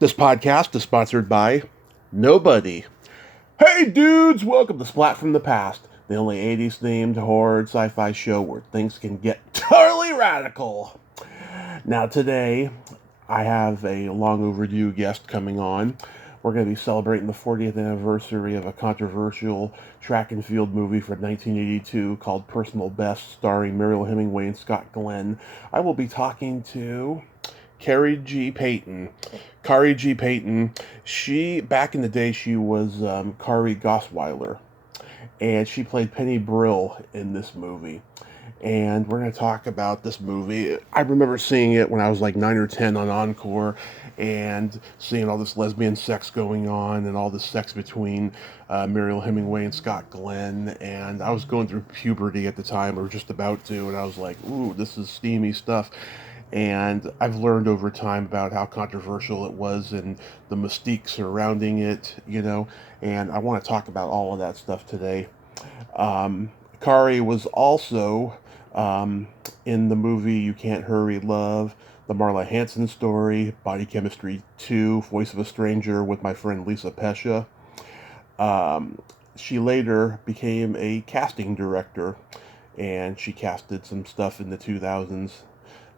This podcast is sponsored by nobody. Hey dudes, welcome to Splat from the Past, the only 80s themed horror sci-fi show where things can get totally radical. Now today, I have a long overdue guest coming on. We're going to be celebrating the 40th anniversary of a controversial track and field movie from 1982 called Personal Best, starring Mariel Hemingway and Scott Glenn. I will be talking to Kari G. Peyton. Kari G. Peyton, back in the day, she was Kari Gosswiller, and she played Penny Brill in this movie. And we're going to talk about this movie. I remember seeing it when I was like 9 or 10 on Encore, and seeing all this lesbian sex going on and all this sex between Mariel Hemingway and Scott Glenn. And I was going through puberty at the time, or just about to, and I was like, ooh, this is steamy stuff. And I've learned over time about how controversial it was and the mystique surrounding it, and I want to talk about all of that stuff today. Kari was also in the movie You Can't Hurry Love, the Marla Hanson story, Body Chemistry 2, Voice of a Stranger with my friend Lisa Pesha. She later became a casting director, and she casted some stuff in the 2000s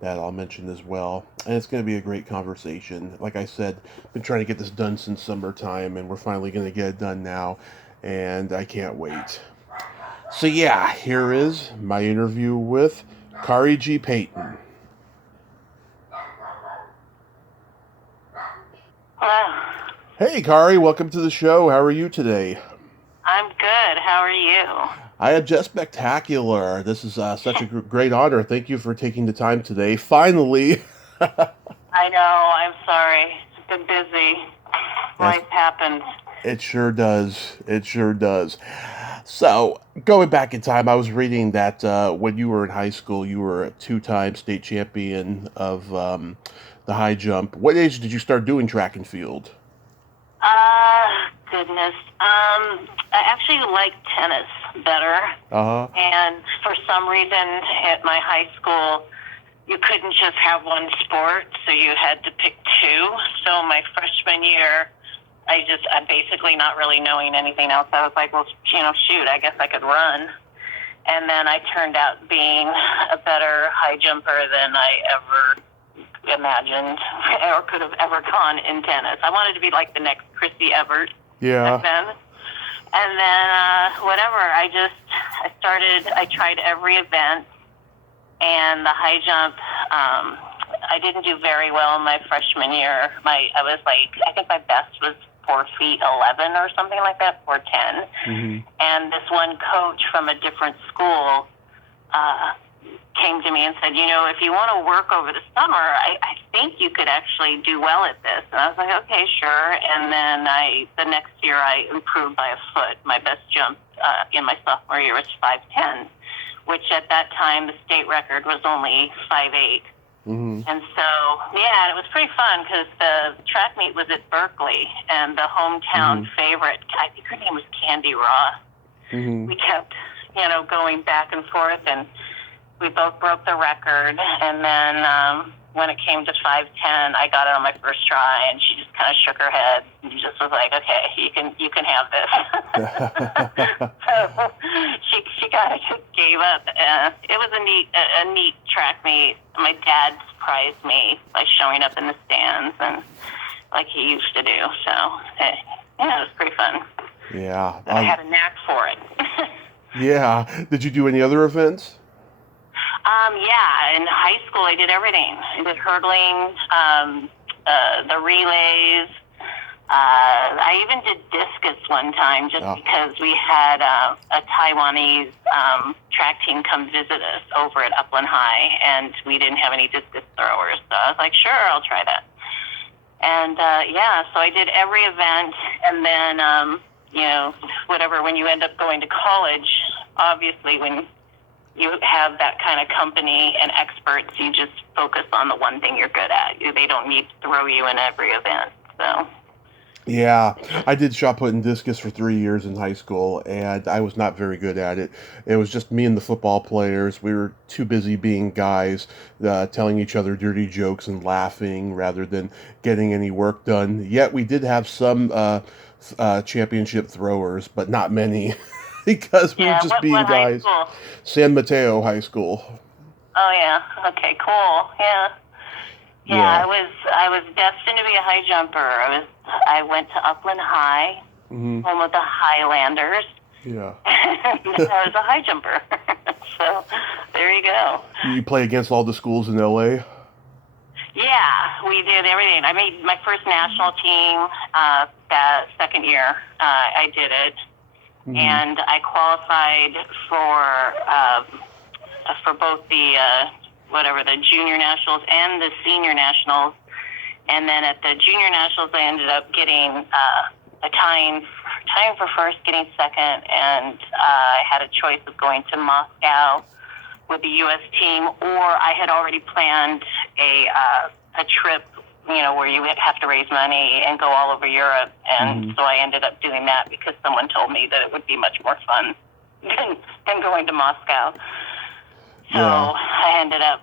that I'll mention as well. And it's going to be a great conversation. Like I said, I've been trying to get this done since summertime, and we're finally going to get it done now, and I can't wait. So yeah, here is my interview with Kari G. Peyton. Hello. Hey Kari, welcome to the show. How are you today? I'm good. How are you? I am just spectacular. This is such a great honor. Thank you for taking the time today. Finally. I know. I'm sorry. It's been busy. Life happens. It sure does. It sure does. So, going back in time, I was reading that when you were in high school, you were a 2-time state champion of the high jump. What age did you start doing track and field? Goodness. I actually like tennis better. Uh-huh. And for some reason at my high school, you couldn't just have one sport, so you had to pick two. So my freshman year, I'm basically not really knowing anything else. I was like, well, shoot, I guess I could run. And then I turned out being a better high jumper than I ever imagined or could have ever gone in tennis. I wanted to be like the next Chrissy Evert. Yeah. Back then. And then, I tried every event, and the high jump, I didn't do very well in my freshman year. I think my best was 4 feet 11 or something like that, 4'10". Mm-hmm. And this one coach from a different school came to me and said, if you want to work over the summer, I think you could actually do well at this. And I was like, okay, sure. And then the next year I improved by a foot. My best jump in my sophomore year was 5'10", which at that time the state record was only 5'8". Mm-hmm. And so, it was pretty fun because the track meet was at Berkeley, and the hometown favorite, I think her name was Candy Ross. Mm-hmm. We kept, going back and forth, and we both broke the record. And then when it came to 5'10", I got it on my first try, and she just kind of shook her head and just was like, "Okay, you can have this." So she kind of just gave up. It was a neat track meet. My dad surprised me by showing up in the stands and like he used to do. So it was pretty fun. Yeah, I had a knack for it. Yeah. Did you do any other events? In high school I did everything. I did hurdling, the relays. I even did discus one time just because we had a Taiwanese track team come visit us over at Upland High, and we didn't have any discus throwers. So I was like, sure, I'll try that. And so I did every event, and then when you end up going to college, obviously when you have that kind of company and experts, you just focus on the one thing you're good at. They don't need to throw you in every event. So Yeah, I did shot put and discus for 3 years in high school, and I was not very good at it. It was just me and the football players. We were too busy being guys, telling each other dirty jokes and laughing rather than getting any work done. Yet we did have some championship throwers, but not many, because we were Yeah. just What being high guys. school? San Mateo High School. Oh yeah. Okay. Cool. Yeah. Yeah. Yeah. I was destined to be a high jumper. I went to Upland High, Hmm. home of the Highlanders. Yeah. I was a high jumper. So there you go. You play against all the schools in LA? Yeah, we did everything. I made my first national team that second year. I did it, Hmm. and I qualified for both the the junior nationals and the senior nationals. And then at the junior nationals, I ended up getting a tying for first, getting second, and I had a choice of going to Moscow with the U.S. team, or I had already planned a trip, where you would have to raise money and go all over Europe, and so I ended up doing that because someone told me that it would be much more fun than going to Moscow. So Yeah. I ended up,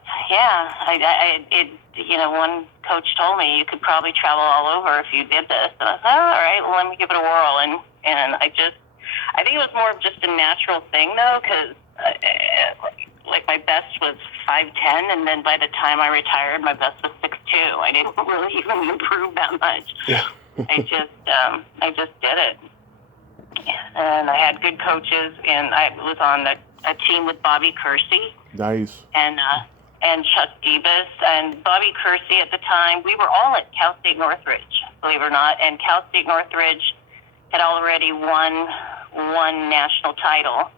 one coach told me you could probably travel all over if you did this. And I said, all right, well, let me give it a whirl. And I think it was more of just a natural thing, though, because like my best was 5'10", and then by the time I retired, my best was 6'2". I didn't really even improve that much. Yeah. I just did it. And I had good coaches, and I was on a team with Bobby Kersey Nice. and Chuck Debus. And Bobby Kersey at the time, we were all at Cal State Northridge, believe it or not, and Cal State Northridge had already won one national title.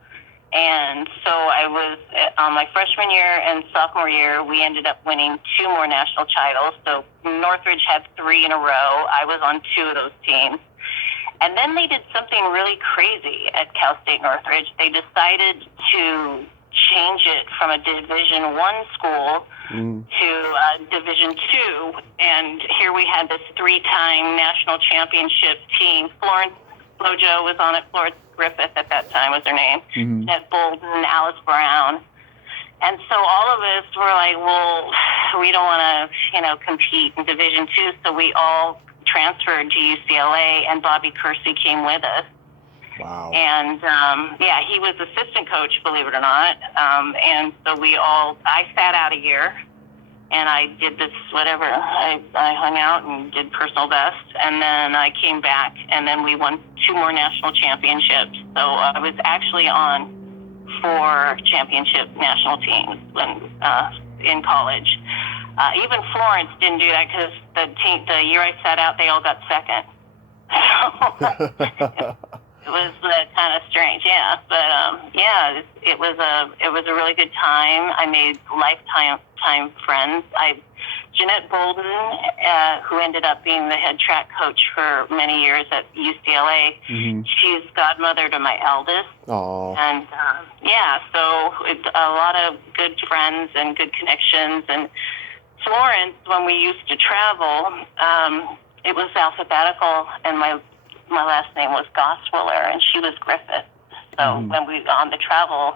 And so I was, on my freshman year and sophomore year, we ended up winning 2 more national titles. So Northridge had 3 in a row. I was on 2 of those teams. And then they did something really crazy at Cal State Northridge. They decided to change it from a Division I school to Division II. And here we had this 3-time national championship team. Florence Flojo was on it. Florence Griffith at that time was her name. Ed Bolden, Alice Brown. And so all of us were like, well, we don't want to, compete in Division II. So we all transferred to UCLA, and Bobby Kersey came with us. Wow. And, he was assistant coach, believe it or not. And so I sat out a year, and I did this, whatever. I hung out and did personal best, and then I came back, and then we won 2 more national championships. So I was actually on 4 championship national teams in college. Even Florence didn't do that because the year I sat out, they all got second. It was kind of strange, yeah. But it was a really good time. I made lifetime friends. Jeanette Bolden, who ended up being the head track coach for many years at UCLA, she's godmother to my eldest. Aww. And so it's a lot of good friends and good connections. And Florence, when we used to travel, it was alphabetical, and my last name was Gosswiller, and she was Griffith. So when we on the travel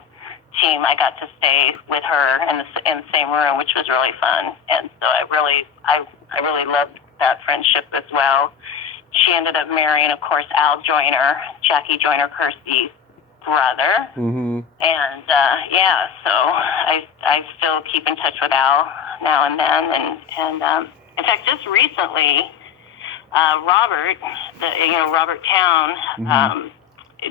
team, I got to stay with her in the same room, which was really fun. And so I really loved that friendship as well. She ended up marrying, of course, Al Joyner, Jackie Joyner Kersey's brother. And so I still keep in touch with Al now and then. And in fact, just recently, Robert Towne,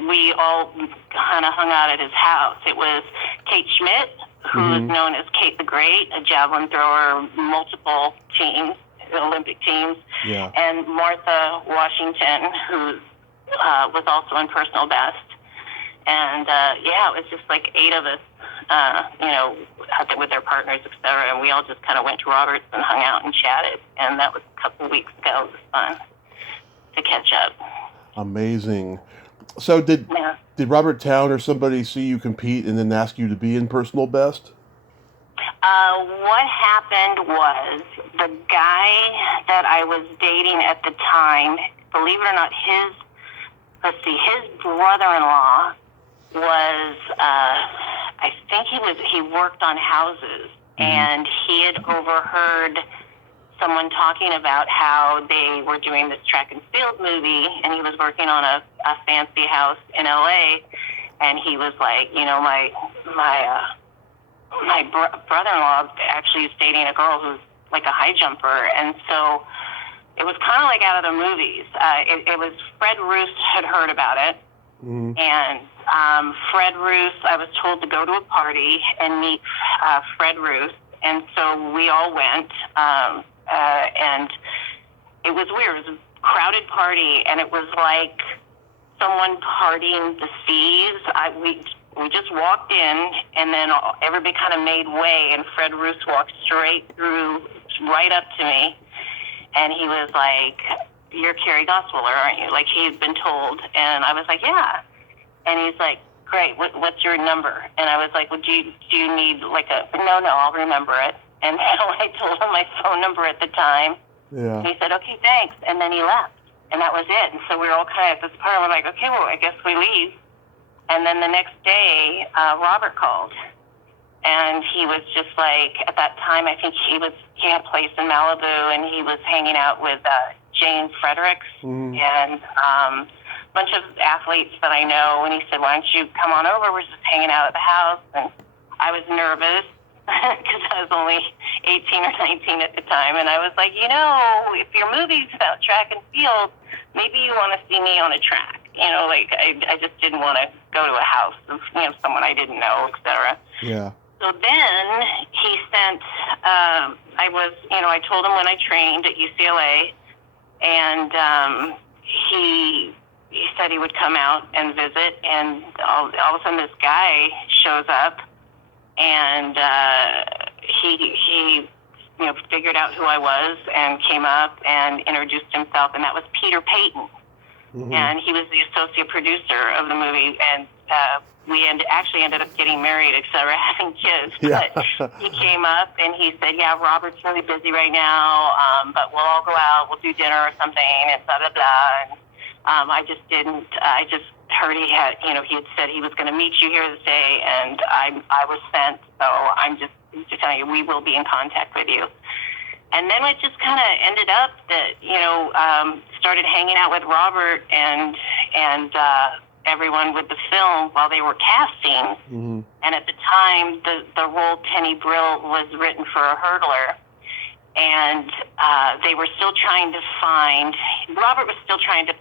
we all kind of hung out at his house. It was Kate Schmidt, who is known as Kate the Great, a javelin thrower, multiple teams, Olympic teams, and Martha Washington, who was also in personal best. And it was just like 8 of us, with their partners, etc. And we all just kind of went to Robert's and hung out and chatted. And that was a couple of weeks ago. It was fun to catch up. Amazing. So did Robert Towne or somebody see you compete and then ask you to be in personal best? What happened was the guy that I was dating at the time believe it or not, his brother-in-law was, I think he worked on houses, and he had overheard someone talking about how they were doing this track and field movie, and he was working on a fancy house in LA, and he was like, my brother-in-law actually is dating a girl who's like a high jumper, and so it was kind of like out of the movies. It was Fred Roos had heard about it, and Fred Roos, I was told to go to a party and meet Fred Roos, and so we all went, and it was weird. It was a crowded party, and it was like someone partying the seas. We just walked in, and then everybody kind of made way, and Fred Roos walked straight through, right up to me, and he was like, "You're Kari Gosswiller, aren't you?" Like he had been told, and I was like, "Yeah." And he's like, "Great, what's your number?" And I was like, "Well, do you need like a?" No, I'll remember it. And so I told him my phone number at the time. Yeah. And he said, "Okay, thanks," and then he left, and that was it. And so we were all kind of at this part. We're like, "Okay, well, I guess we leave." And then the next day, Robert called, and he was just like, at that time, I think he had a place in Malibu, and he was hanging out with Jane Fredericks and a bunch of athletes that I know. And he said, "Why don't you come on over? We're just hanging out at the house." And I was nervous because I was only 18 or 19 at the time, and I was like, if your movie's about track and field, maybe you want to see me on a track. I just didn't want to go to a house of someone I didn't know, etc. Yeah. So then he sent, I told him when I trained at UCLA, and he said he would come out and visit, and all of a sudden this guy shows up, and he figured out who I was and came up and introduced himself, and that was Peter Peyton. And he was the associate producer of the movie, and we actually ended up getting married, etc., having kids. Yeah. But he came up and he said, "Yeah, Robert's really busy right now, but we'll all go out, we'll do dinner or something," and blah, blah, blah. And I just heard he had said he was going to meet you here this day, and I was sent, so I'm just telling you, we will be in contact with you. And then it just kind of ended up that, started hanging out with Robert and everyone with the film while they were casting. And at the time, the role Penny Brill was written for a hurdler. And they were still trying to Robert was still trying to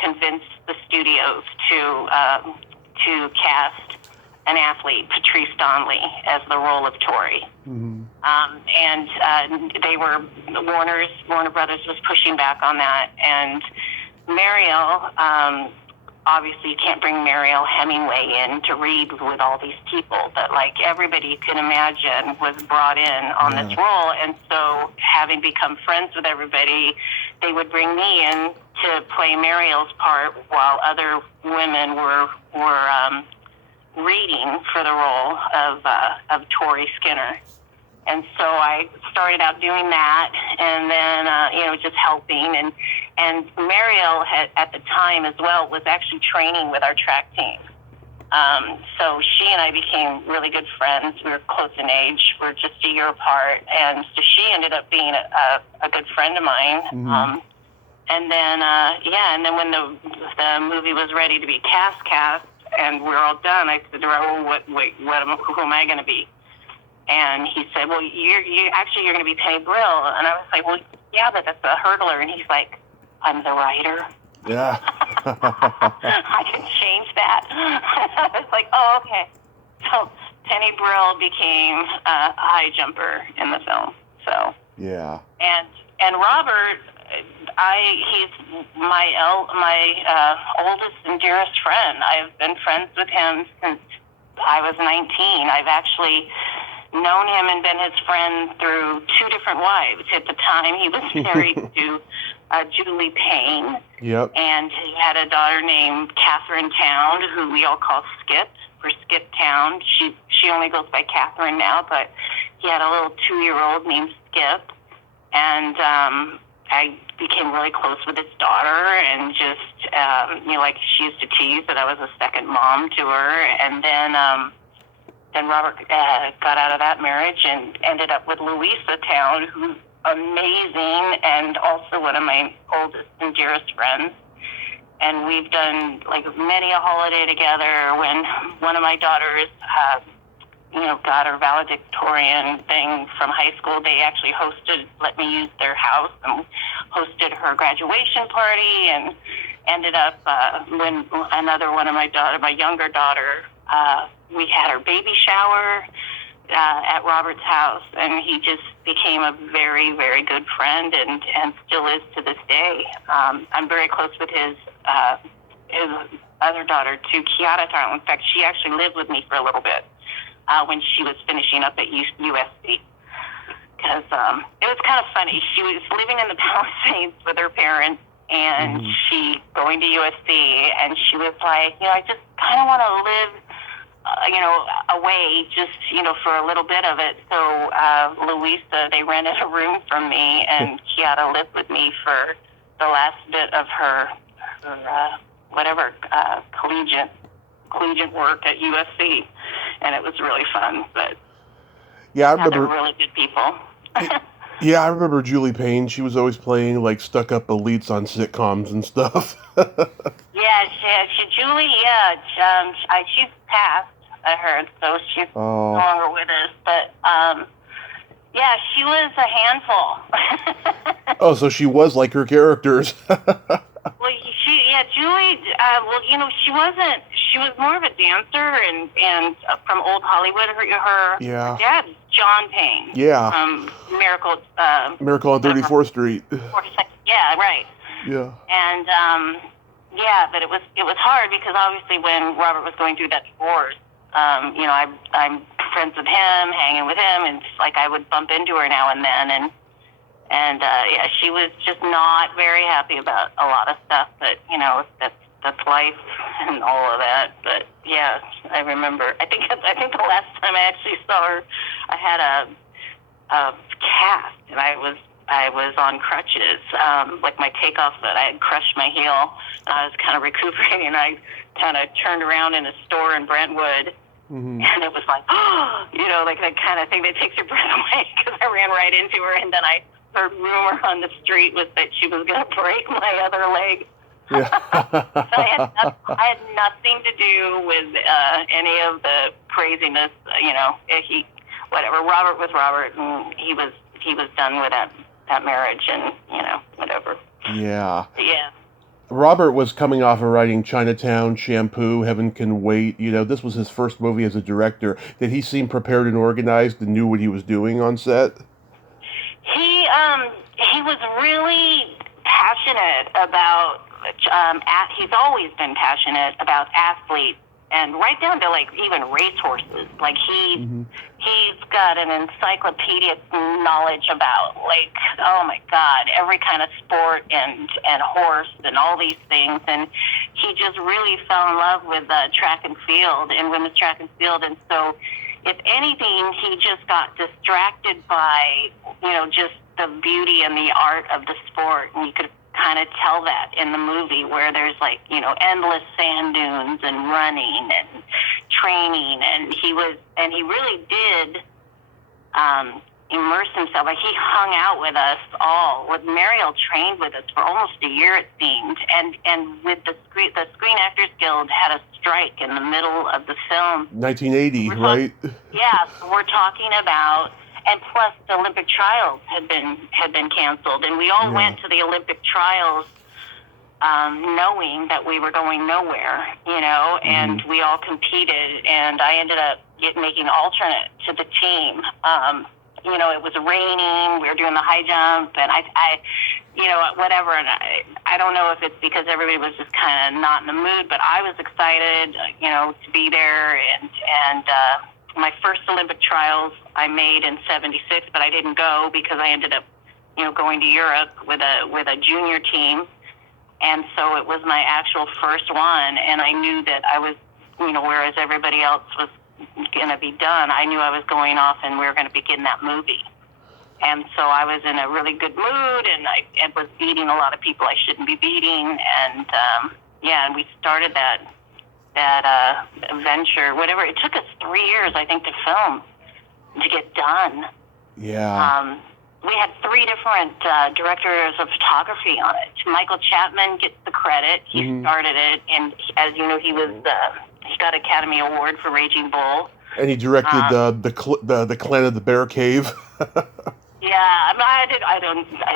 convince the studios to cast an athlete, Patrice Donnelly, as the role of Tori. And Warner Brothers was pushing back on that. And Mariel, obviously you can't bring Mariel Hemingway in to read with all these people, but like everybody you can imagine was brought in on this role. And so having become friends with everybody, they would bring me in to play Mariel's part while other women were reading for the role of Tori Skinner. And so I started out doing that, and then, just helping. And Mariel at the time as well was actually training with our track team. So she and I became really good friends. We were close in age. We were just a year apart. And so she ended up being a good friend of mine. And then when the movie was ready to be cast, and we're all done, I said, who am I going to be? And he said, "Well, you're going to be Penny Brill." And I was like, "Well, yeah, but that's a hurdler." And he's like, "I'm the writer." Yeah. I can change that. I was like, "Oh, okay." So Penny Brill became a high jumper in the film. So yeah. And Robert, he's my oldest and dearest friend. I've been friends with him since I was 19. I've actually known him and been his friend through two different wives. At the time, he was married to Julie Payne. Yep. And he had a daughter named Catherine Towne, who we all call Skip, or Skip Towne. She only goes by Catherine now, but he had a little 2-year-old named Skip. And I became really close with his daughter, and just, like she used to tease that I was a second mom to her. And then Robert got out of that marriage and ended up with Louisa Towne, who's amazing and also one of my oldest and dearest friends. And we've done like many a holiday together. When one of my daughters, got her valedictorian thing from high school, they actually let me use their house and hosted her graduation party. And ended up when another one of my younger daughter, we had her baby shower at Robert's house, and he just became a very, very good friend, and still is to this day. I'm very close with his other daughter too, Kiara Towne. In fact, she actually lived with me for a little bit when she was finishing up at USC. Because it was kind of funny. She was living in the Palisades with her parents, and she going to USC, and she was like, I just kind of want to live away just, for a little bit of it. So Louisa, they rented a room from me, and Kiara lived with me for the last bit of her collegiate work at USC, and it was really fun. But yeah, I remember they're really good people. Yeah, I remember Julie Payne. She was always playing like stuck-up elites on sitcoms and stuff. Julie, she's passed, I heard, so she's no longer with us. But she was a handful. Oh, so she was like her characters. Well, Julie. She wasn't. She was more of a dancer, and from old Hollywood. Her dad, John Payne. Yeah. Miracle. Miracle on 34th Street. Yeah, right. Yeah. And but it was hard because obviously when Robert was going through that divorce, I'm friends with him, hanging with him, and it's like I would bump into her now and then, and she was just not very happy about a lot of stuff, but that's life and all of that. But yeah, I remember. I think the last time I actually saw her, I had a cast, and I was on crutches, like my takeoff that I had crushed my heel. I was kind of recuperating, and I kind of turned around in a store in Brentwood, and it was like, like that kind of thing that takes your breath away, because I ran right into her, and then I heard rumor on the street was that she was going to break my other leg. Yeah. So I had nothing to do with any of the craziness. Robert was Robert, and he was done with that marriage, and whatever. Yeah. Yeah. Robert was coming off of writing Chinatown, Shampoo, Heaven Can Wait. This was his first movie as a director. Did he seem prepared and organized and knew what he was doing on set? He was really passionate about. He's always been passionate about athletes, and right down to like even racehorses. Like he's got an encyclopedic knowledge about, like, oh my God, every kind of sport and horse and all these things. And he just really fell in love with track and field and women's track and field. And so, if anything, he just got distracted by just the beauty and the art of the sport, and you could kind of tell that in the movie, where there's like endless sand dunes and running and training, and he really did immerse himself. Like, he hung out with us all. Mariel trained with us for almost a year, it seemed, and with the Screen Actors Guild had a strike in the middle of the film. 1980, right? Yeah, so we're talking about. And plus, the Olympic trials had been canceled, and we all went to the Olympic trials knowing that we were going nowhere, and we all competed, and I ended up making alternate to the team. It was raining, we were doing the high jump, and I whatever, and I don't know if it's because everybody was just kind of not in the mood, but I was excited, to be there, and my first Olympic trials I made in '76, but I didn't go because I ended up, going to Europe with a junior team, and so it was my actual first one, and I knew that I was, whereas everybody else was going to be done, I knew I was going off, and we were going to begin that movie. And so I was in a really good mood, and I was beating a lot of people I shouldn't be beating. And, and we started that venture, whatever. It took us 3 years, I think, to film, to get done. Yeah. We had 3 different directors of photography on it. Michael Chapman gets the credit. He started it, and as you know, he got Academy Award for Raging Bull. And he directed the Clan of the Bear Cave. Yeah, I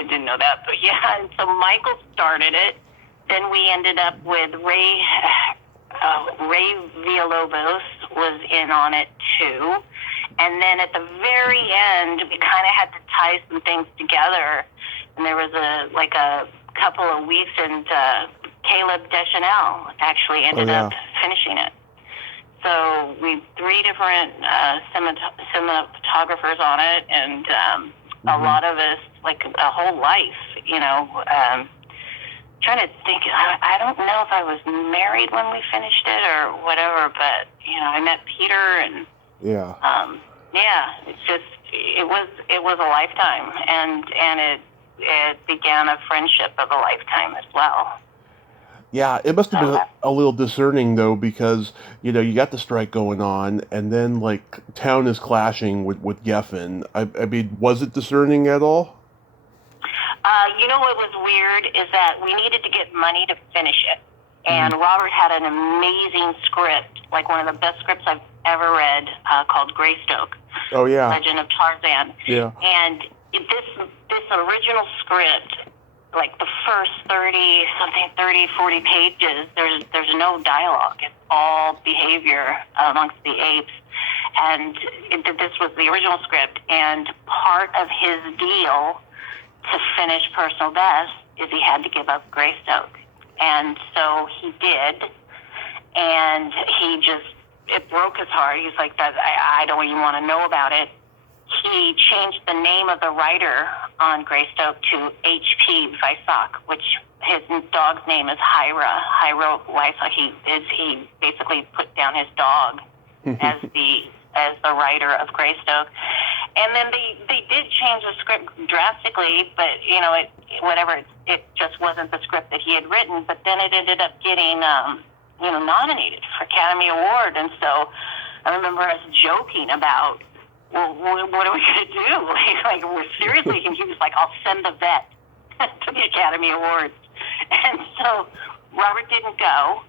didn't know that, but yeah. And so Michael started it. Then we ended up with Ray Villalobos was in on it too. And then at the very end, we kind of had to tie some things together. And there was a couple of weeks, and Caleb Deschanel actually ended up finishing it. So we 3 different cinematographers on it, and a lot of us, like a whole life, trying to think. I don't know if I was married when we finished it or whatever, but I met Peter, and it's just it was a lifetime, and it began a friendship of a lifetime as well. Yeah, it must have been a little discerning though, because you got the strike going on, and then like Towne is clashing with Geffen. I mean, was it discerning at all? What was weird is that we needed to get money to finish it. And Robert had an amazing script, like one of the best scripts I've ever read, called Greystoke. Oh, yeah. Legend of Tarzan. Yeah. And this original script, like the first 30, 40 pages, there's no dialogue. It's all behavior amongst the apes. And this was the original script. And part of his deal to finish Personal Best is he had to give up Greystoke. And so he did, and it broke his heart. He's like, I don't even want to know about it. He changed the name of the writer on Greystoke to H.P. Weissach, which his dog's name is Hyra Weissach. He basically put down his dog as the writer of Greystoke. And then they did change the script drastically, but it just wasn't the script that he had written. But then it ended up getting nominated for Academy Award, and so I remember us joking about, well, what are we going to do? Like we're seriously, and he was like, I'll send the vet to the Academy Awards. And so Robert didn't go,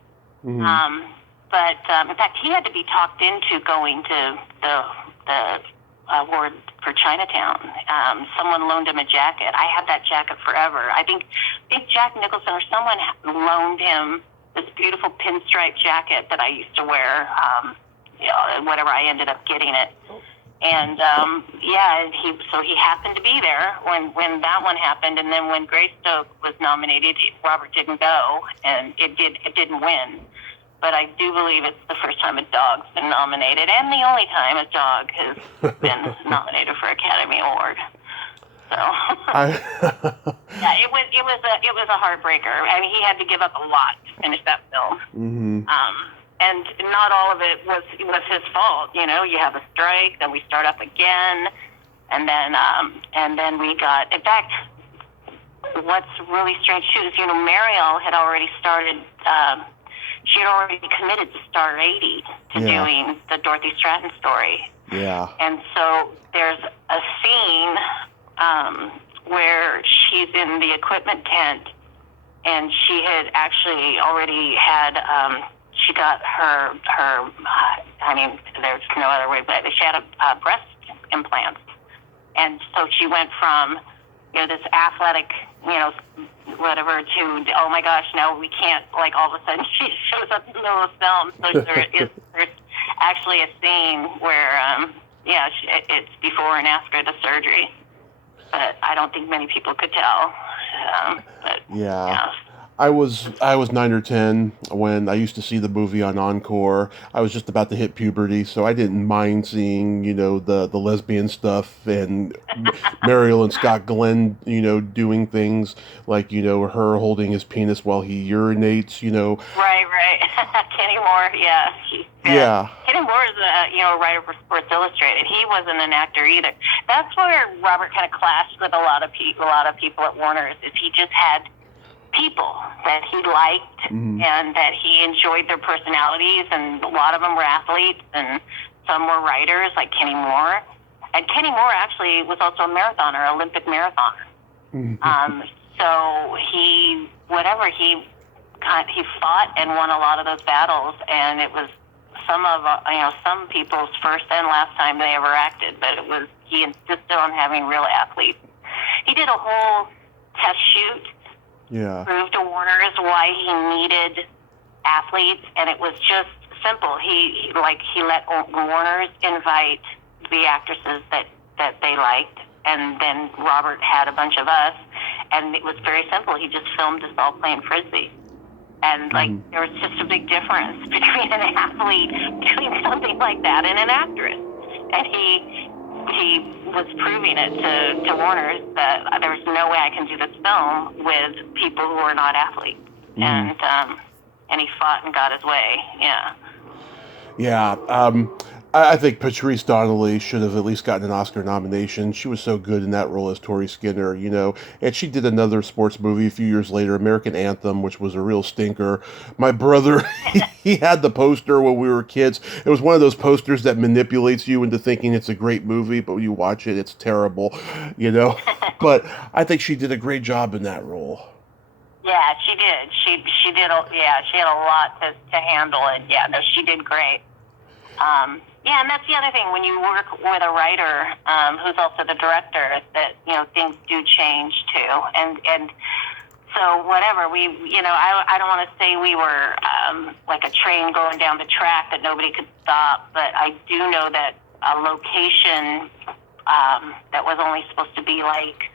but in fact, he had to be talked into going to the award for Chinatown. Someone loaned him a jacket. I had that jacket forever. I think Jack Nicholson or someone loaned him this beautiful pinstripe jacket that I used to wear, whatever, I ended up getting it. And, he happened to be there when that one happened, and then when Greystoke was nominated, Robert didn't go, and it didn't win. But I do believe it's the first time a dog's been nominated, and the only time a dog has been nominated for Academy Award. So, it was a heartbreaker. I mean, he had to give up a lot to finish that film. And not all of it was his fault. You have a strike, then we start up again, and then we got. In fact, what's really strange too is Mariel had already started. She had already committed to Star 80 to doing the Dorothy Stratton story. Yeah. And so there's a scene where she's in the equipment tent, and she had actually already had, she got her, I mean, there's no other way, but she had a breast implants. And so she went from, this athletic, whatever, to, oh my gosh, no, we can't, like all of a sudden she shows up in the middle of the film. So there's actually a scene where, it's before and after the surgery. But I don't think many people could tell. I was 9 or 10 when I used to see the movie on Encore. I was just about to hit puberty, so I didn't mind seeing, the lesbian stuff and Mariel and Scott Glenn, doing things like, her holding his penis while he urinates. Right, right. Kenny Moore, yeah. Yeah. Kenny Moore is a writer for Sports Illustrated. He wasn't an actor either. That's where Robert kind of clashed with a lot of people at Warner's. Is he just had people that he liked and that he enjoyed their personalities, and a lot of them were athletes and some were writers, like Kenny Moore. And Kenny Moore actually was also a marathoner, Olympic marathoner. So he fought and won a lot of those battles, and it was some people's first and last time they ever acted, but he insisted on having real athletes. He did a whole test shoot. Yeah. Proved to Warner's why he needed athletes, and it was just simple. He let Warner's invite the actresses that they liked, and then Robert had a bunch of us, and it was very simple. He just filmed us all playing frisbee, and there was just a big difference between an athlete doing something like that and an actress, and he was proving it to Warner that there's no way I can do this film with people who are not athletes. And he fought and got his way. Yeah. Yeah. I think Patrice Donnelly should have at least gotten an Oscar nomination. She was so good in that role as Tori Skinner, And she did another sports movie a few years later, American Anthem, which was a real stinker. My brother, he had the poster when we were kids. It was one of those posters that manipulates you into thinking it's a great movie, but when you watch it, it's terrible, But I think she did a great job in that role. Yeah, she did. She did. She had a lot to handle, and she did great. Yeah, and that's the other thing. When you work with a writer who's also the director, that things do change too. And so whatever I don't want to say we were like a train going down the track that nobody could stop, but I do know that a location that was only supposed to be like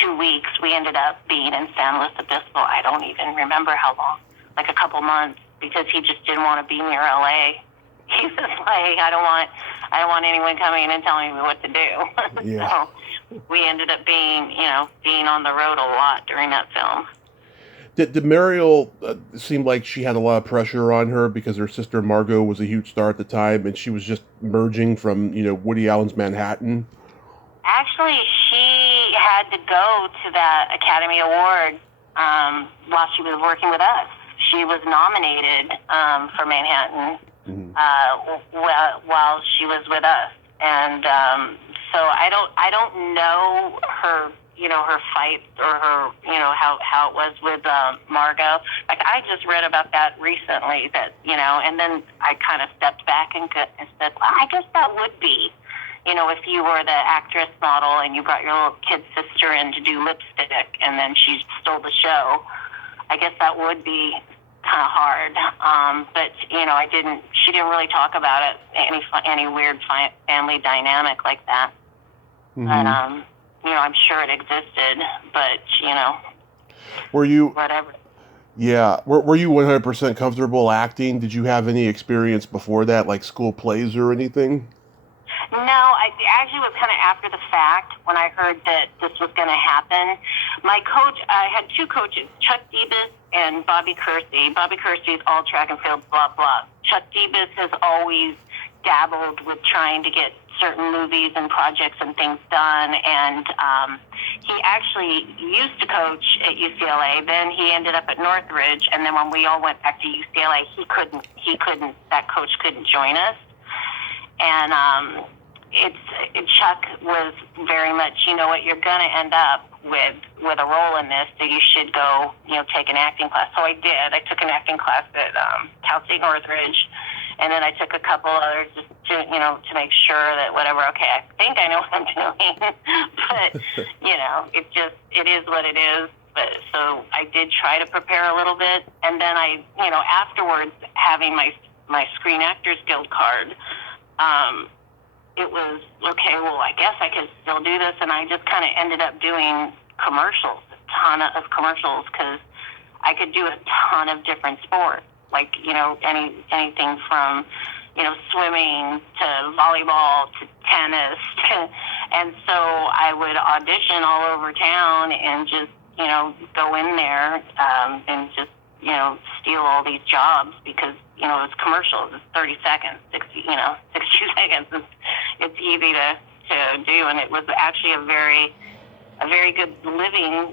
2 weeks, we ended up being in San Luis Obispo. I don't even remember how long, like a couple months, because he just didn't want to be near LA. He was like, I don't want anyone coming and telling me what to do. Yeah. So we ended up being on the road a lot during that film. Did Mariel seem like she had a lot of pressure on her because her sister Margot was a huge star at the time, and she was just merging from Woody Allen's Manhattan? Actually, she had to go to that Academy Award while she was working with us. She was nominated for Manhattan. While she was with us, and so I don't know her her fights or her how it was with Margot. Like, I just read about that recently, that and then I kind of stepped back and said, well, I guess that would be if you were the actress model and you brought your little kid sister in to do lipstick and then she stole the show, I guess that would be kind of hard, but she didn't really talk about it, any weird family dynamic like that. But I'm sure it existed, but were you whatever. Yeah, were you 100% comfortable acting? Did you have any experience before that, like school plays or anything? No, I actually was kind of after the fact when I heard that this was going to happen. My coach, I had two coaches, Chuck Debus and Bobby Kersey. Bobby Kersey is all track and field, blah, blah. Chuck Debus has always dabbled with trying to get certain movies and projects and things done, and he actually used to coach at UCLA. Then he ended up at Northridge, and then when we all went back to UCLA, that coach couldn't join us. And Chuck was very much, you're going to end up with a role in this, so you should go, take an acting class. So I did. I took an acting class at Cal State Northridge, and then I took a couple others just to make sure that whatever. Okay, I think I know what I'm doing, but it is what it is. But so I did try to prepare a little bit, and then I, afterwards, having my Screen Actors Guild card. It was, okay, well, I guess I could still do this, and I just kind of ended up doing commercials, a ton of commercials, because I could do a ton of different sports, like, anything from, swimming to volleyball to tennis. And so I would audition all over town and just, go in there and just, steal all these jobs because, it's commercials. It's 30 seconds, 60 seconds. It's easy to do. And it was actually a very good living,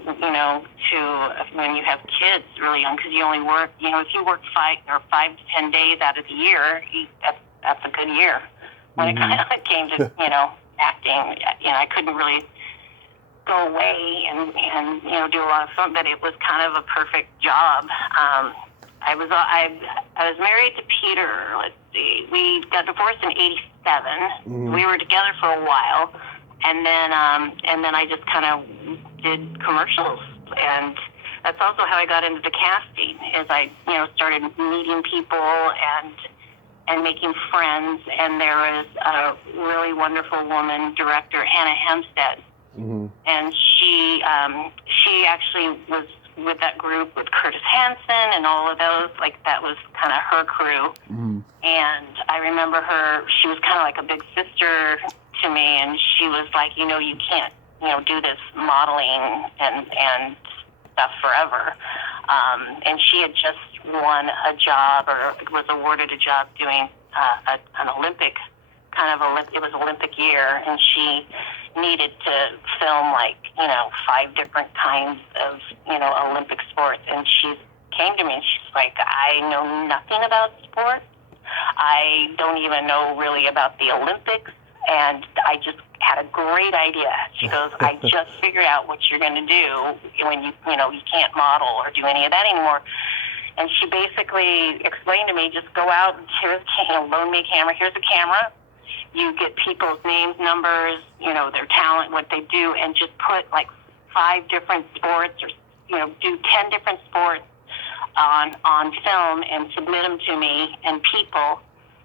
to when you have kids really young, because you only work, if you work 5 to 10 days out of the year, that's a good year. When it kind of came to, acting, I couldn't really go away and do a lot of fun, but it was kind of a perfect job. I was married to Peter. Let's see, we got divorced in '87. We were together for a while. And then I just kind of did commercials, and that's also how I got into the casting. Is I started meeting people and making friends. And there was a really wonderful woman director, Hannah Hempstead, and she actually was with that group with Curtis Hanson and all of those. Like that was kind of her crew. And I remember her. She was kind of like a big sister to me, and she was like, you can't, do this modeling and stuff forever. And she had just won a job or was awarded a job doing an Olympic it was Olympic year, and she needed to film 5 different kinds of, Olympic sports. And she came to me and she's like, I know nothing about sports. I don't even know really about the Olympics. And I just had a great idea. She goes, I just figured out what you're going to do when you can't model or do any of that anymore. And she basically explained to me, just go out and loan me a camera. Here's a camera. You get people's names, numbers, their talent, what they do, and just put 5 different sports or, do 10 different sports on film and submit them to me and people.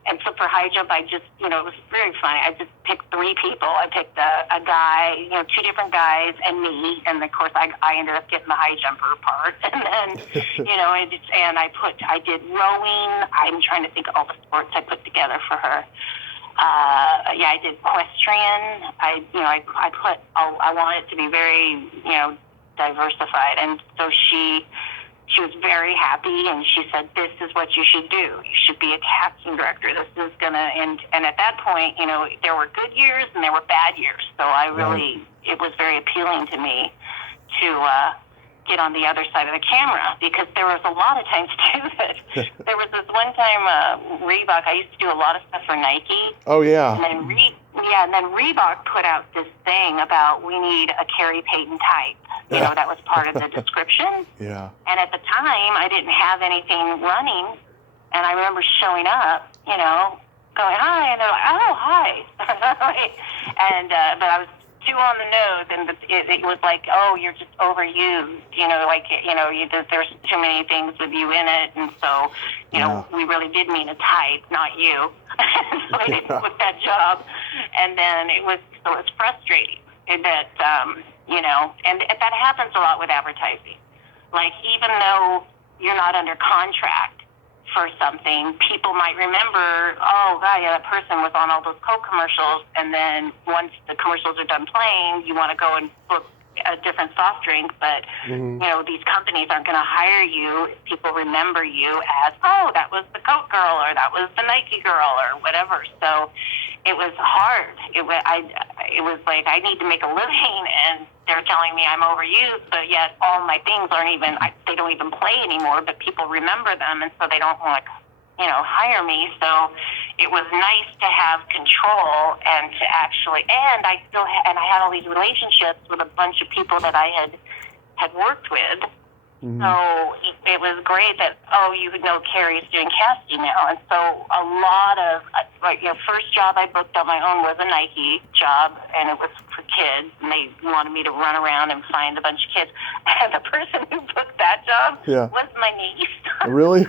And so for high jump, I just, it was very funny. I just picked 3 people. I picked a guy, 2 different guys, and me. And of course, I ended up getting the high jumper part. And then, I did rowing. I'm trying to think of all the sports I put together for her. I did equestrian. I wanted it to be very, diversified. And so she was very happy, and she said, this is what you should do. You should be a casting director. This is going to, and at that point, there were good years and there were bad years. So it was very appealing to me to get on the other side of the camera, because there was a lot of times, too, that there was this one time, Reebok, I used to do a lot of stuff for Nike. Oh, yeah. And then Reebok put out this thing about we need a Kari Peyton type. That was part of the description. Yeah. And at the time, I didn't have anything running. And I remember showing up, going, hi. And they're like, oh, hi. But I was too on the nose. And it was like, oh, you're just overused. There's too many things with you in it. And so, we really did mean a type, not you. So I didn't book that job. And then it was frustrating that, and that happens a lot with advertising. Like, even though you're not under contract for something, people might remember, oh, God, yeah, that person was on all those Coke commercials, and then once the commercials are done playing, you want to go and book a different soft drink, but, these companies aren't going to hire you if people remember you as, oh, that was the Coke girl, or that was the Nike girl, or whatever. So it was hard. It was like, I need to make a living, and they're telling me I'm overused, but yet all my things they don't even play anymore, but people remember them, and so they don't want to, hire me. So it was nice to have control and to actually, and I had all these relationships with a bunch of people that I had worked with. So it was great that, Kari's doing casting now. And so a lot of, first job I booked on my own was a Nike job, and it was for kids, and they wanted me to run around and find a bunch of kids. And the person who booked that job was my niece. Really?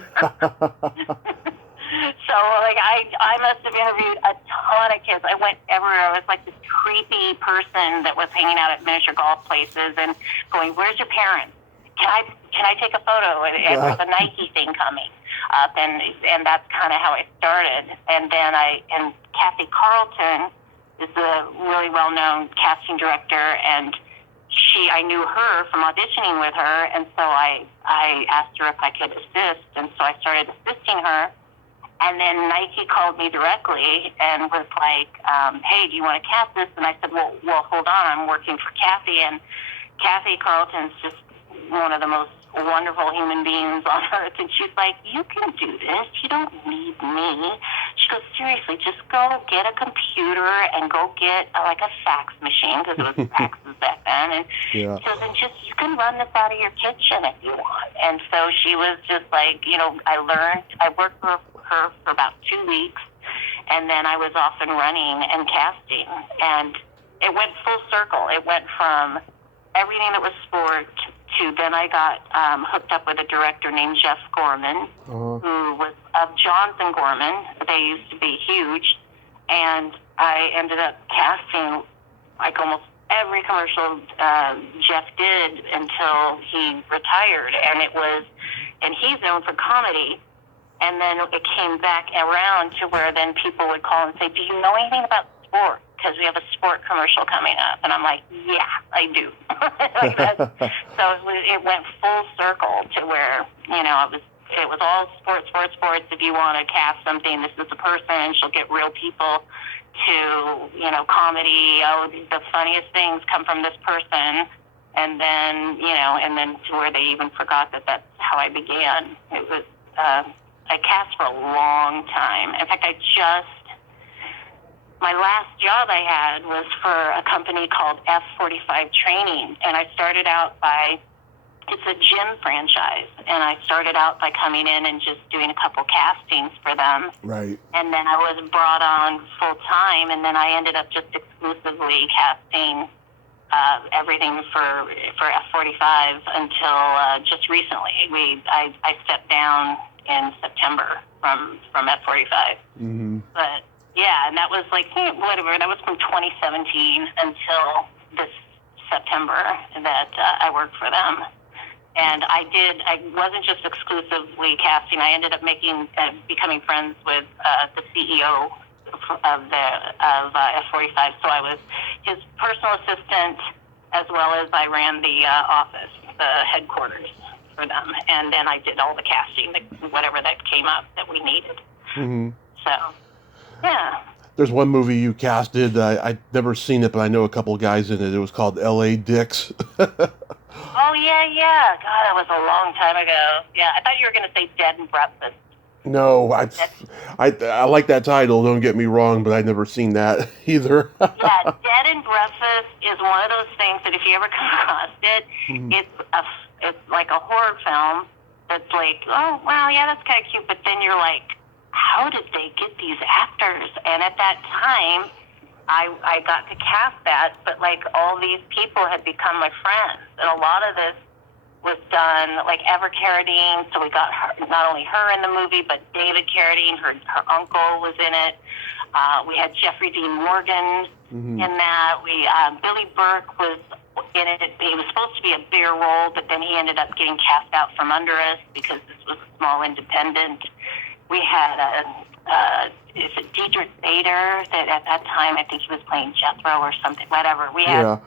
So, I must have interviewed a ton of kids. I went everywhere. I was like this creepy person that was hanging out at miniature golf places and going, where's your parents? can I take a photo? And there was a Nike thing coming up, and that's kind of how I started. And then and Kathy Carlton is a really well-known casting director, and I knew her from auditioning with her, and so I asked her if I could assist, and so I started assisting her. And then Nike called me directly and was like, hey, do you want to cast this? And I said, well, hold on, I'm working for Kathy. And Kathy Carlton's just one of the most wonderful human beings on earth. And she's like, you can do this. You don't need me. She goes, seriously, just go get a computer and go get a fax machine, because it was faxes back then. And she goes, and you can run this out of your kitchen if you want. And so she was just like, I worked for her for about 2 weeks, and then I was off and running and casting, and it went full circle. It went from everything that was sport to then I got hooked up with a director named Jeff Gorman, who was of Johns and Gorman. They used to be huge, and I ended up casting almost every commercial Jeff did until he retired, and he's known for comedy. And then it came back around to where then people would call and say, do you know anything about sport? Because we have a sport commercial coming up. And I'm like, yeah, I do. So it went full circle to where, it was all sports. If you want to cast something, this is the person. She'll get real people to, comedy. Oh, the funniest things come from this person. And then, and then to where they even forgot that that's how I began. It was, I cast for a long time. In fact, my last job I had was for a company called F45 Training, and I started out it's a gym franchise, and I started out by coming in and just doing a couple castings for them. Right. And then I was brought on full time, and then I ended up just exclusively casting everything for F45 until just recently. I stepped down in September from F45. Mm-hmm. But yeah, and that was that was from 2017 until this September that I worked for them. And I wasn't just exclusively casting. I ended up becoming friends with the CEO of F45. So I was his personal assistant, as well as I ran the office, the headquarters for them, and then I did all the casting, whatever that came up that we needed. Mm-hmm. So, yeah. There's one movie you casted. I'd never seen it, but I know a couple guys in it. It was called L.A. Dicks. Oh, yeah. God, that was a long time ago. Yeah, I thought you were going to say Dead and Breakfast. No, I like that title, don't get me wrong, but I've never seen that either. Yeah, Dead and Breakfast is one of those things that if you ever come across it, it's like a horror film that's like, oh, wow, yeah, that's kind of cute, but then you're like, how did they get these actors? And at that time, I got to cast that, but all these people had become my friends, and a lot of this was done, Ever Carradine, so we got her, not only her in the movie, but David Carradine, her uncle was in it. We had Jeffrey Dean Morgan in that. Billy Burke was in it. He was supposed to be a bigger role, but then he ended up getting cast out from under us because this was a small independent. We had Diedrich Bader, that at that time I think he was playing Jethro or something, whatever. We had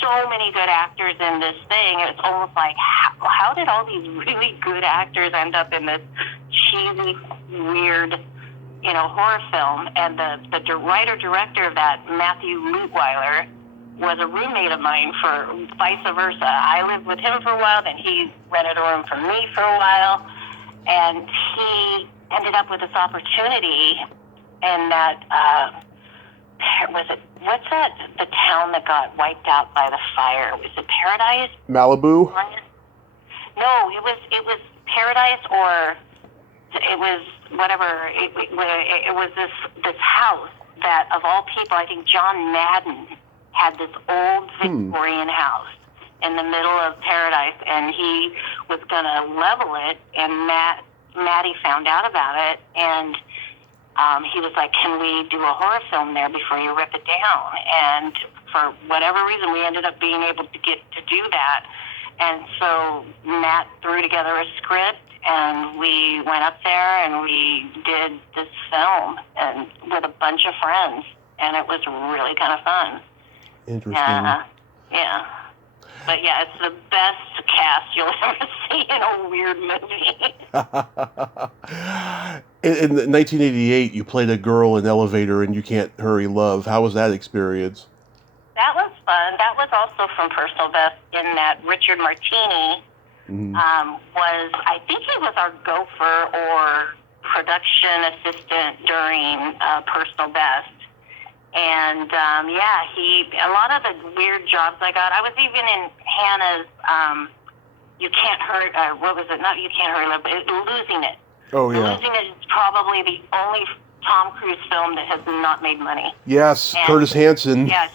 so many good actors in this thing. It was almost like, how did all these really good actors end up in this cheesy, weird, horror film? And the writer-director of that, Matthew Lutweiler, was a roommate of mine for vice versa. I lived with him for a while, then he rented a room from me for a while, and he ended up with this opportunity in that, what's that, the town that got wiped out by the fire? Was it Paradise? Malibu? No, it was Paradise, or it was whatever. It was this house that, of all people, I think John Madden had this old Victorian house in the middle of Paradise, and he was going to level it, and Maddie found out about it, and he was like, can we do a horror film there before you rip it down? And for whatever reason, we ended up being able to get to do that. And so Matt threw together a script, and we went up there and we did this film and with a bunch of friends, and it was really kind of fun. Interesting. Yeah. But yeah, it's the best cast you'll ever see in a weird movie. In 1988, you played a girl in Elevator in You Can't Hurry Love. How was that experience? That was fun. That was also from Personal Best in that Richard Martini was, I think he was our gopher or production assistant during Personal Best. And yeah, a lot of the weird jobs I got, I was even in Hannah's You Can't Hurry, what was it? Not You Can't Hurry Love, but Losing It. Oh, yeah. Losing It is probably the only Tom Cruise film that has not made money. Yes, And, Curtis Hanson. Yes.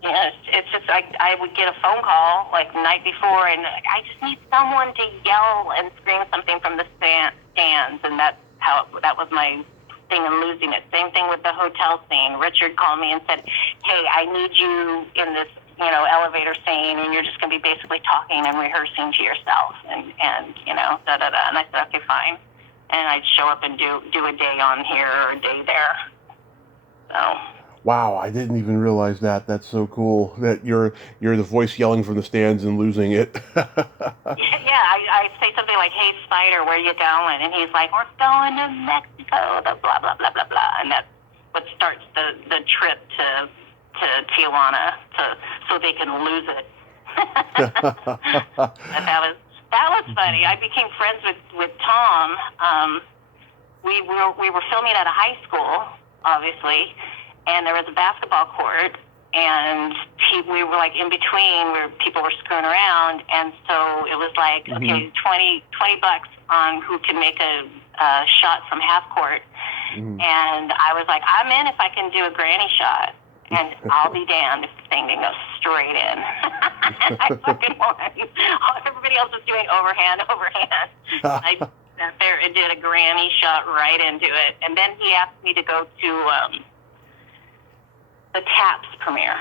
Yes, it's just I would get a phone call like the night before, and I just need someone to yell and scream something from the stands, and that was my thing in Losing It. Same thing with the hotel scene. Richard called me and said, "Hey, I need you in this, elevator scene, and you're just going to be basically talking and rehearsing to yourself, and da da da." And I said, "Okay, fine." And I'd show up and do a day on here or a day there. So. Wow, I didn't even realize that. That's so cool that you're the voice yelling from the stands and losing it. Yeah, I say something like, "Hey, Spider, where you going?" And he's like, "We're going to Mexico, the blah, blah, blah, blah, blah." And that's what starts the trip to Tijuana so they can lose it. And that was funny. I became friends with Tom. We were filming at a high school, obviously, and there was a basketball court, and we were like in between where people were screwing around, and so it was like, okay, $20 on who can make a shot from half court, and I was like, I'm in if I can do a granny shot, and I'll be damned if the thing didn't go straight in. And I fucking won. Everybody else was doing overhand. I sat there and did a granny shot right into it, and then he asked me to go to the Taps premiere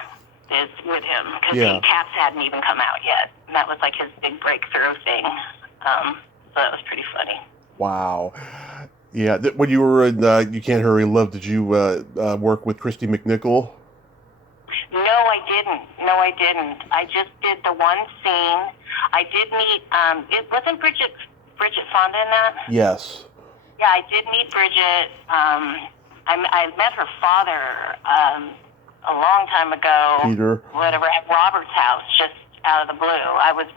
is with him, because Taps hadn't even come out yet. And that was like his big breakthrough thing. So that was pretty funny. Wow. Yeah, when you were in You Can't Hurry Love, did you work with Christy McNichol? No, I didn't. I just did the one scene. I did meet, it wasn't Bridget Fonda in that? Yes. Yeah, I did meet Bridget. I met her father a long time ago. Peter. Whatever, at Robert's house, just out of the blue. I was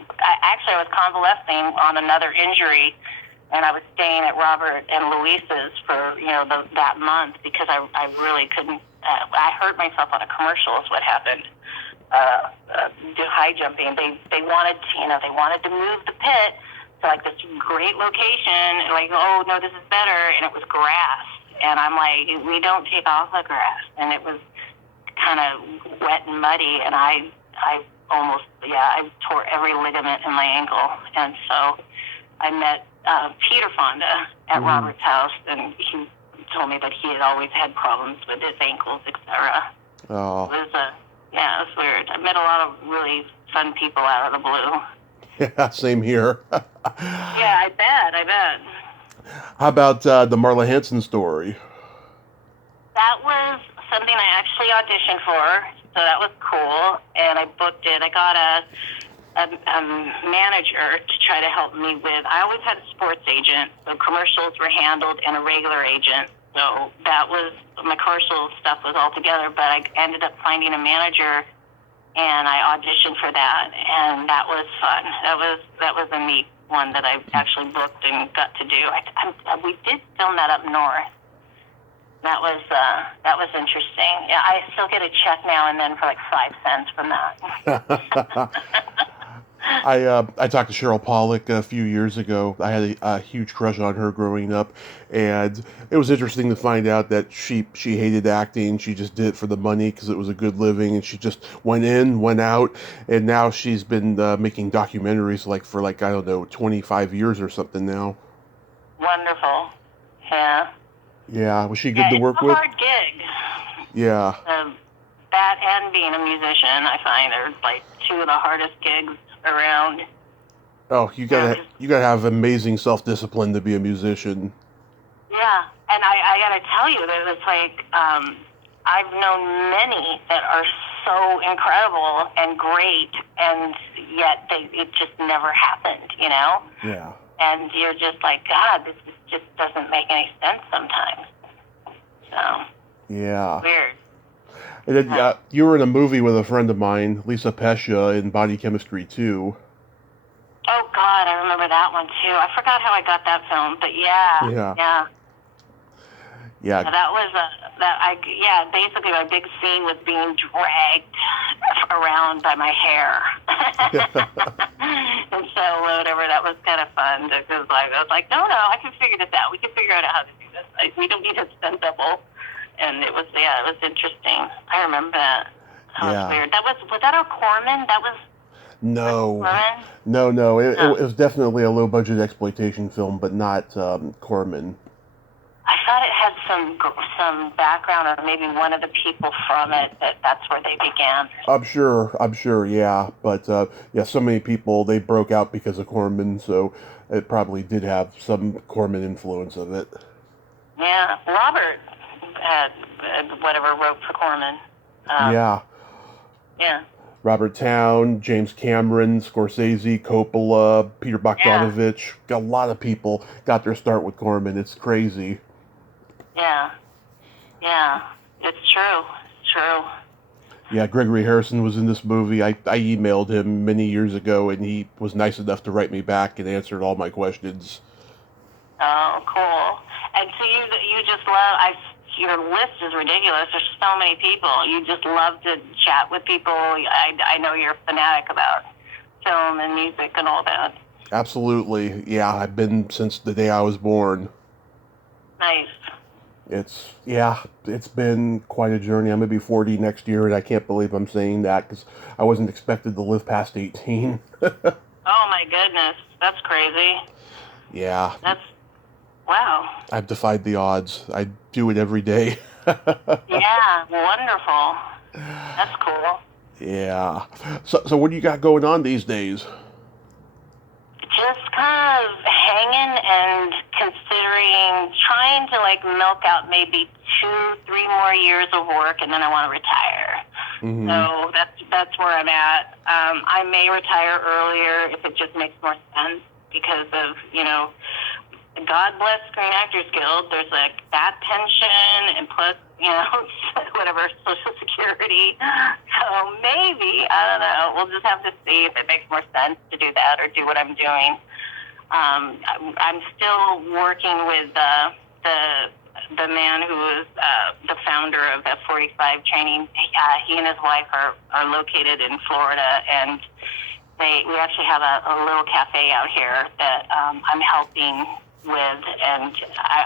convalescing on another injury, and I was staying at Robert and Louise's for that month because I really couldn't. I hurt myself on a commercial. Is what happened. Do high jumping. They wanted to move the pit to like this great location. And like, oh no, this is better, and it was grass. And I'm like, we don't take off the grass, and it was kind of wet and muddy, and I tore every ligament in my ankle, and so I met Peter Fonda at Robert's house, and he told me that he had always had problems with his ankles, etc. Oh. It was weird. I met a lot of really fun people out of the blue. Yeah, same here. Yeah, I bet. How about the Marla Hanson story? That was something I actually auditioned for, so that was cool, and I booked it. I got a manager to try to help me with. I always had a sports agent, so commercials were handled, and a regular agent. So that was, my commercial stuff was all together, but I ended up finding a manager, and I auditioned for that, and that was fun. That was a neat one that I actually booked and got to do. We did film that up north. That was interesting. Yeah, I still get a check now and then for like 5 cents from that. I talked to Cheryl Pollack a few years ago. I had a huge crush on her growing up, and it was interesting to find out that she hated acting. She just did it for the money because it was a good living, and she just went in, went out, and now she's been making documentaries for I don't know, 25 years or something now. Wonderful. Yeah. Yeah, was she good to work with? It's a hard gig. Yeah. That and being a musician, I find, are like two of the hardest gigs around. Oh, you gotta have amazing self-discipline to be a musician. Yeah, and I gotta tell you, there's like, I've known many that are so incredible and great, and yet it just never happened, you know? Yeah. And you're just like, God, this just doesn't make any sense sometimes. So. Yeah. Weird. And then, you were in a movie with a friend of mine, Lisa Pescia, in Body Chemistry 2. Oh, God, I remember that one, too. I forgot how I got that film, but yeah. Yeah. That was basically my big scene was being dragged around by my hair. And so whatever, that was kind of fun. Because I was like, no, I can figure this out. We can figure out how to do this. We don't need to spend double. And it was interesting. I remember that. That was weird. Was that a Corman? That was No. It was definitely a low budget exploitation film, but not Corman. I thought it had some background, or maybe one of the people from it, that's where they began. I'm sure, yeah. But so many people, they broke out because of Corman, so it probably did have some Corman influence of it. Yeah, Robert had wrote for Corman. Yeah. Robert Towne, James Cameron, Scorsese, Coppola, Peter Bogdanovich. A lot of people got their start with Corman. It's crazy. Yeah, it's true. Yeah, Gregory Harrison was in this movie. I emailed him many years ago, and he was nice enough to write me back and answered all my questions. Oh, cool. And so you just love, your list is ridiculous. There's so many people. You just love to chat with people. I know you're a fanatic about film and music and all that. Absolutely. Yeah, I've been since the day I was born. Nice. It's been quite a journey. I'm going to be 40 next year, and I can't believe I'm saying that because I wasn't expected to live past 18. Oh, my goodness. That's crazy. Yeah. Wow. I've defied the odds. I do it every day. Yeah, wonderful. That's cool. Yeah. So what do you got going on these days? Just kind of hanging and considering, trying to milk out maybe 2-3 more years of work, and then I want to retire. Mm-hmm. So that's where I'm at. I may retire earlier if it just makes more sense because of, God bless Screen Actors Guild. There's that pension and plus, whatever, Social Security. So maybe, I don't know. We'll just have to see if it makes more sense to do that or do what I'm doing. I'm still working with the man who is the founder of F45 training. He and his wife are located in Florida, and we actually have a little cafe out here that I'm helping with, and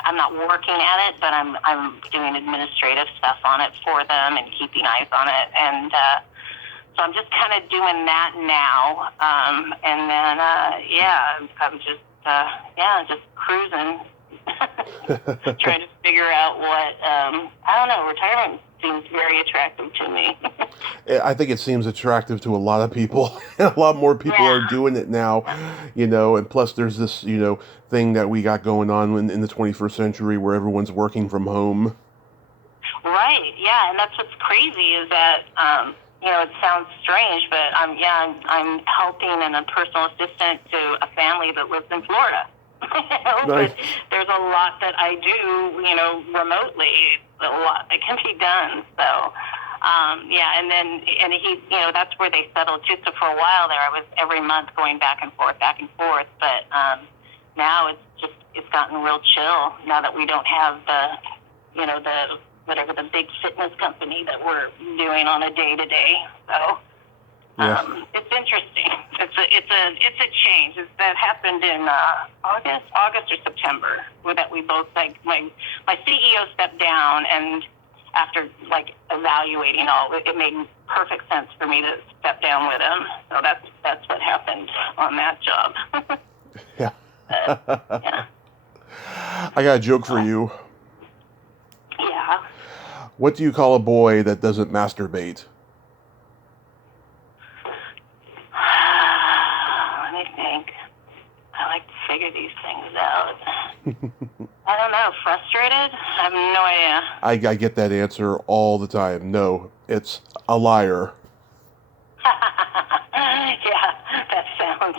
I'm not working at it, but I'm doing administrative stuff on it for them and keeping eyes on it, and so I'm just kind of doing that now, and then I'm just cruising, trying to figure out what I don't know. Retirement seems very attractive to me. I think it seems attractive to a lot of people. A lot more people are doing it now, and plus there's this, thing that we got going on in the 21st century where everyone's working from home. Right, yeah, and that's what's crazy is that, it sounds strange, but I'm helping and a personal assistant to a family that lives in Florida. Nice. But there's a lot that I do, remotely, a lot that can be done, so... and he, that's where they settled too. So for a while there, I was every month going back and forth. But now it's gotten real chill now that we don't have the big fitness company that we're doing on a day-to-day. So it's interesting. It's a change. That happened in August or September, where that we both my CEO stepped down and. After evaluating all, it made perfect sense for me to step down with him. So that's what happened on that job. Yeah. I got a joke for you. Yeah. What do you call a boy that doesn't masturbate? figure these things out. I don't know. Frustrated? I have no idea. I get that answer all the time. No, it's a liar. Yeah, that sounds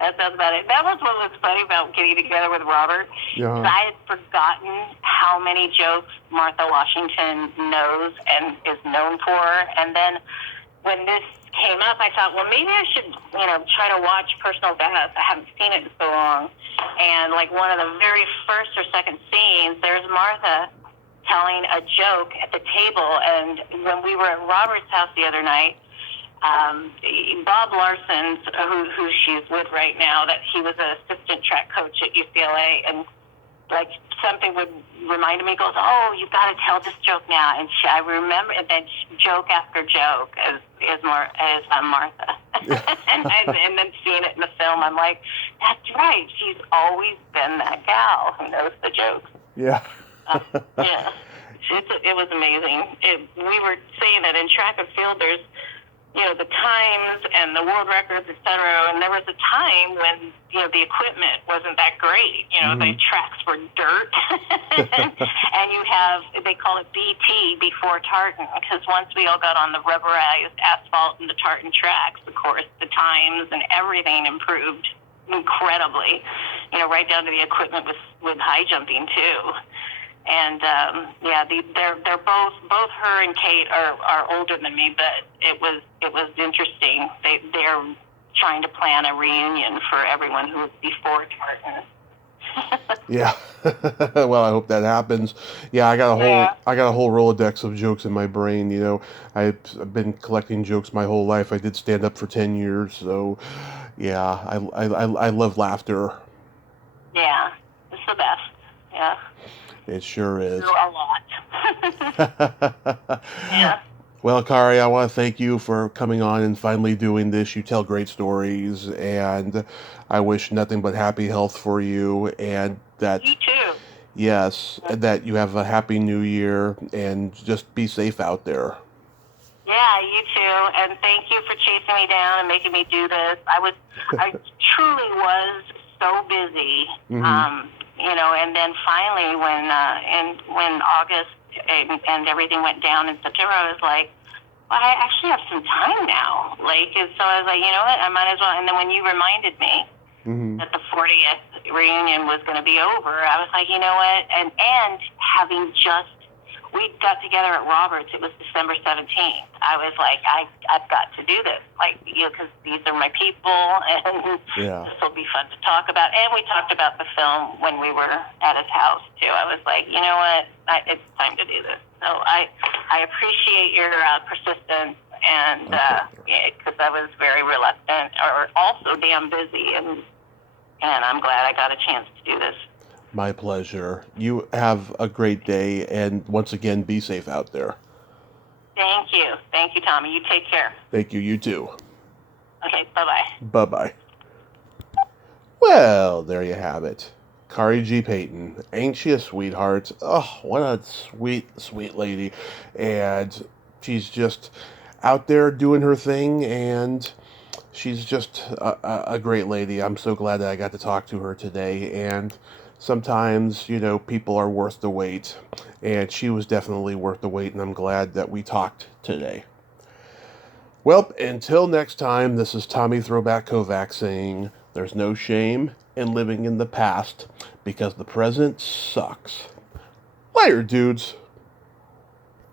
about it. That was what was funny about getting together with Robert. Yeah. I had forgotten how many jokes Martha Washington knows and is known for. And then when this came up, I thought, well, maybe I should, try to watch Personal Best. I haven't seen it in so long. And like one of the very first or second scenes, there's Martha telling a joke at the table. And when we were at Robert's house the other night, Bob Larson, who she's with right now, that he was an assistant track coach at UCLA, and like something would remind me, goes, "Oh, you've got to tell this joke now." And I remember that joke after joke is Martha. and then seeing it in the film, I'm like, that's right. She's always been that gal who knows the jokes. Yeah. Yeah. It was amazing. We were saying that in track and field, there's the times and the world records, et cetera. And there was a time when, the equipment wasn't that great. The tracks were dirt. And you have, they call it BT, before tartan, because once we all got on the rubberized asphalt and the tartan tracks, of course, the times and everything improved incredibly, right down to the equipment with high jumping, too. And they're both her and Kate are older than me, but it was interesting. They're trying to plan a reunion for everyone who was before Tartan. Yeah. Well, I hope that happens. Yeah, I got a whole Rolodex of jokes in my brain. I've been collecting jokes my whole life. I did stand up for 10 years, so yeah, I love laughter. Yeah, it's the best. Yeah. It sure is. A lot. Yeah. Well, Kari, I want to thank you for coming on and finally doing this. You tell great stories, and I wish nothing but happy health for you, and that... You too. Yes, and that you have a happy new year, and just be safe out there. Yeah, you too, and thank you for chasing me down and making me do this. I truly was so busy. Mm-hmm. And then finally when August and everything went down in September, I was like, well, I actually have some time now. And so I was like, you know what, I might as well. And then when you reminded me that the 40th reunion was going to be over, I was like, you know what, and having we got together at Robert's, it was December 17th. I was like, I've got to do this, because these are my people, and this will be fun to talk about. And we talked about the film when we were at his house, too. I was like, you know what, it's time to do this. So I appreciate your persistence, and because I was very reluctant, or also damn busy, and I'm glad I got a chance to do this. My pleasure. You have a great day, and once again, be safe out there. Thank you. Thank you, Tommy. You take care. Thank you. You too. Okay, bye-bye. Bye-bye. Well, there you have it. Kari G. Peyton. Ain't she a sweetheart? Oh, what a sweet, sweet lady. And she's just out there doing her thing, and she's just a great lady. I'm so glad that I got to talk to her today, and sometimes, people are worth the wait, and she was definitely worth the wait, and I'm glad that we talked today. Well, until next time, this is Tommy Throwback Kovac saying, there's no shame in living in the past, because the present sucks. Later, dudes.